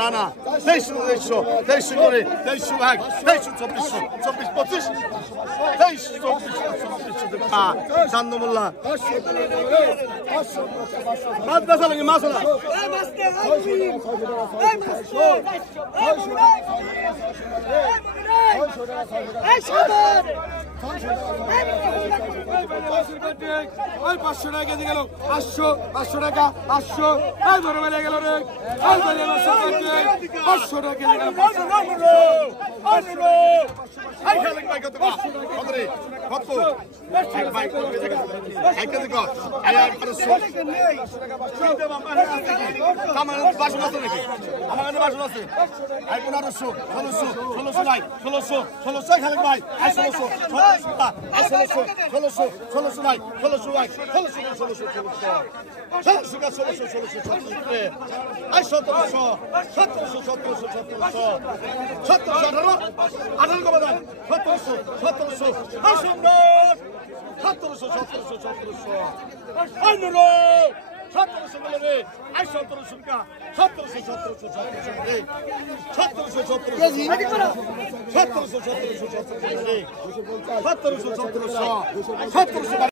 না না 2300 করে 2300 ভাগ 2300 24 চান্দ মোল্লা মাছ বেচা লাগে মাছ না ওই 500 টাকা কেজি গেল 500 টাকা 500 এই বড় বেলা গেল রে এই বেলা 500 টাকা কেজি গেল এই খালেক ভাই কত কত রে কত এক ভাই কত এক কেজি কত আই আর 500 চিন্তা বাবা আছে কি আমার বাসন আছে নাকি আমার কাছে বাসন আছে আই 1500 1600 নাই 1600 খালেক ভাই আই 1600 1600 নাই 1600 ভাই 1600 আই 1700 18 কবে দেন 1700 আই নুরো 1700 বলে রে আই 1700 কা 1700